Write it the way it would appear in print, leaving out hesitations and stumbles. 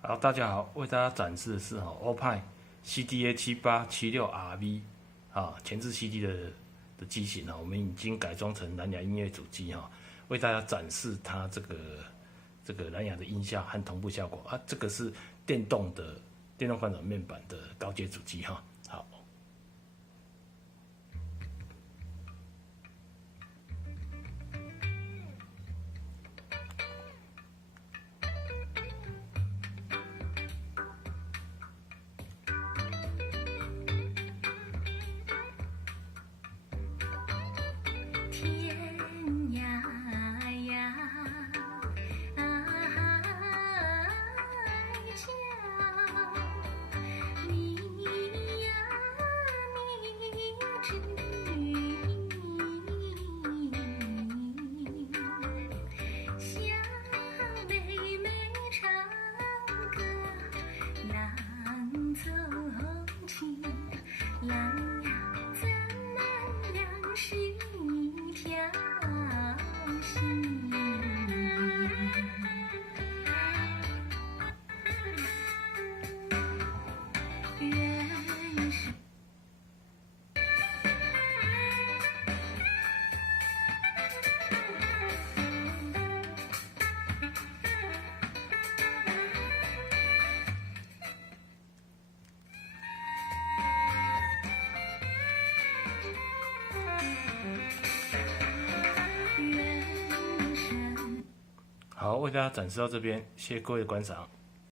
好，大家好，为大家展示的是欧派 CDA 7876RV 前置 CD 的机型我们已经改装成蓝牙音乐主机为大家展示它这个蓝牙的音效和同步效果这个是电动快转面板的高阶主机好。天涯呀，海角，你呀你知小妹妹唱歌难奏琴，郎呀咱们俩是一条心。人生好，为大家展示到这边，谢谢各位的观赏。